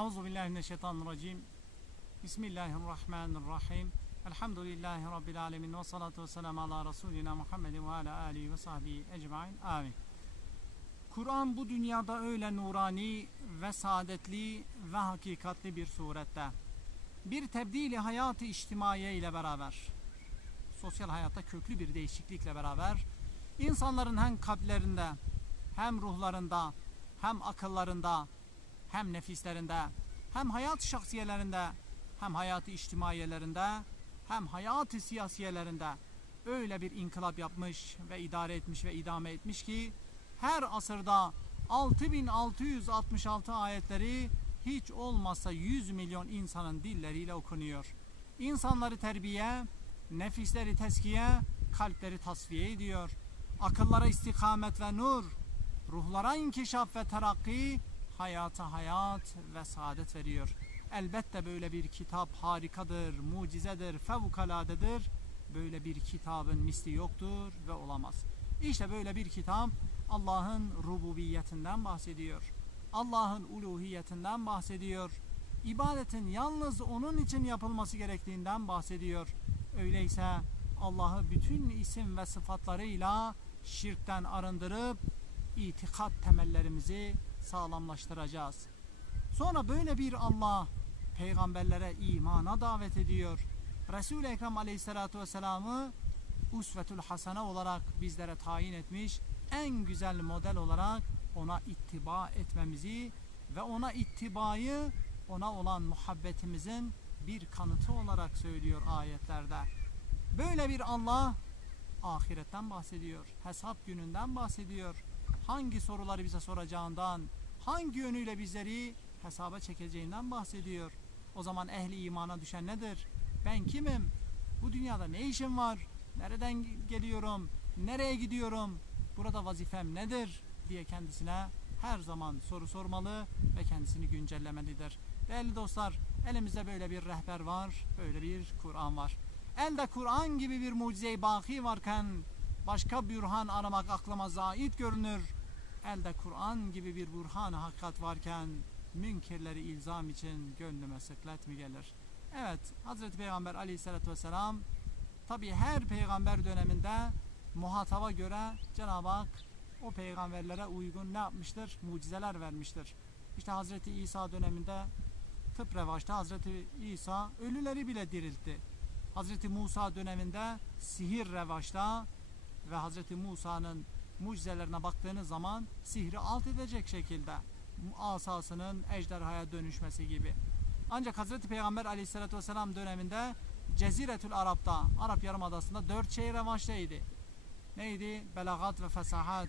Euzu billahi mineşşeytanirracim. Bismillahirrahmanirrahim. Elhamdülillahi rabbil alamin ve salatu vesselam ala resulina Muhammedin ve ala alihi ve sahbihi ecmaîn. Amin. Kur'an bu dünyada öyle nurani ve saadetli ve hakikatli bir surette bir tebdili hayatı içtimaiye ile beraber sosyal hayatta köklü bir değişiklikle beraber insanların hem kalplerinde hem ruhlarında hem akıllarında hem nefislerinde hem hayat şahsiyelerinde hem hayatı içtimaiyelerinde hem hayatı siyasiyelerinde öyle bir inkılap yapmış ve idare etmiş ve idame etmiş ki her asırda 6666 ayetleri hiç olmazsa 100 milyon insanın dilleriyle okunuyor. İnsanları terbiye, nefisleri teskiye, kalpleri tasfiye ediyor. Akıllara istikamet ve nur, ruhlara inkişaf ve terakki, hayata hayat ve saadet veriyor. Elbette böyle bir kitap harikadır, mucizedir, fevkaladedir. Böyle bir kitabın misli yoktur ve olamaz. İşte böyle bir kitap Allah'ın rububiyetinden bahsediyor. Allah'ın uluhiyetinden bahsediyor. İbadetin yalnız onun için yapılması gerektiğinden bahsediyor. Öyleyse Allah'ı bütün isim ve sıfatlarıyla şirkten arındırıp itikat temellerimizi sağlamlaştıracağız. Sonra böyle bir Allah peygamberlere imana davet ediyor. Resul-i Ekrem Aleyhisselatü Vesselam'ı usvetül hasene olarak bizlere tayin etmiş. En güzel model olarak ona ittiba etmemizi ve ona ittibayı ona olan muhabbetimizin bir kanıtı olarak söylüyor ayetlerde. Böyle bir Allah ahiretten bahsediyor. Hesap gününden bahsediyor. Hangi soruları bize soracağından, hangi yönüyle bizleri hesaba çekeceğinden bahsediyor. O zaman ehli imana düşen nedir? Ben kimim? Bu dünyada ne işim var? Nereden geliyorum? Nereye gidiyorum? Burada vazifem nedir? diye kendisine her zaman soru sormalı ve kendisini güncellemelidir. Değerli dostlar, elimizde böyle bir rehber var, böyle bir Kur'an var. Elde Kur'an gibi bir mucize-i baki varken başka bürhan aramak aklıma zait görünür. Elde Kur'an gibi bir burhan hakikat varken münkirleri ilzam için gönlüme sıklet mi gelir? Evet, Hazreti Peygamber aleyhissalatü vesselam tabi her peygamber döneminde muhataba göre Cenab-ı Hak o peygamberlere uygun ne yapmıştır? Mucizeler vermiştir. İşte Hazreti İsa döneminde tıp revaçta Hazreti İsa ölüleri bile diriltti. Hazreti Musa döneminde sihir revaçta ve Hazreti Musa'nın mucizelerine baktığınız zaman sihri alt edecek şekilde asasının ejderhaya dönüşmesi gibi. Ancak Hazreti Peygamber aleyhissalatü vesselam döneminde Ceziretül Arap'ta, Arap Yarımadası'nda dört şey revaçtaydı. Neydi? Belagat ve fesahat,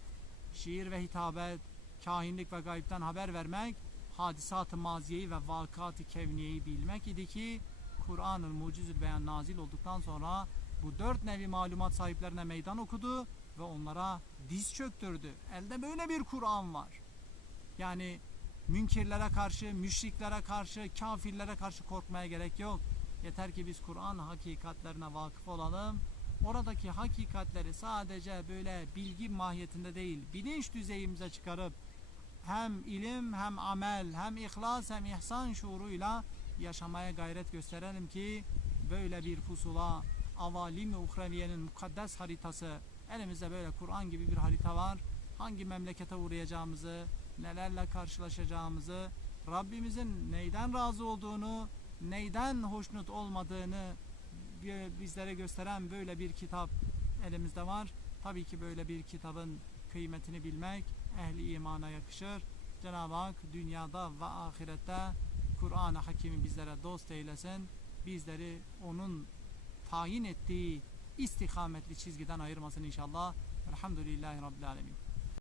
şiir ve hitabet, kahinlik ve gayipten haber vermek, hadisat-ı maziyeyi ve vakat-ı kevniyeyi bilmek idi ki Kur'an-ı Mucizül Beyan nazil olduktan sonra bu dört nevi malumat sahiplerine meydan okudu ve onlara diz çöktürdü. Elde böyle bir Kur'an var. Yani münkirlere karşı, müşriklere karşı, kafirlere karşı korkmaya gerek yok. Yeter ki biz Kur'an hakikatlerine vakıf olalım. Oradaki hakikatleri sadece böyle bilgi mahiyetinde değil, bilinç düzeyimize çıkarıp hem ilim hem amel hem ihlas hem ihsan şuuruyla yaşamaya gayret gösterelim ki böyle bir pusula avalim-i uhreviyenin mukaddes haritası elimizde böyle Kur'an gibi bir harita var. Hangi memlekete uğrayacağımızı, nelerle karşılaşacağımızı, Rabbimizin neyden razı olduğunu, neyden hoşnut olmadığını bizlere gösteren böyle bir kitap elimizde var. Tabii ki böyle bir kitabın kıymetini bilmek ehli imana yakışır. Cenab-ı Hak dünyada ve ahirette Kur'an-ı Hakim'i bizlere dost eylesin. Bizleri onun tayin ettiği istikametli çizgiden ayırmasın inşallah. Elhamdülillahi Rabbil Alemin.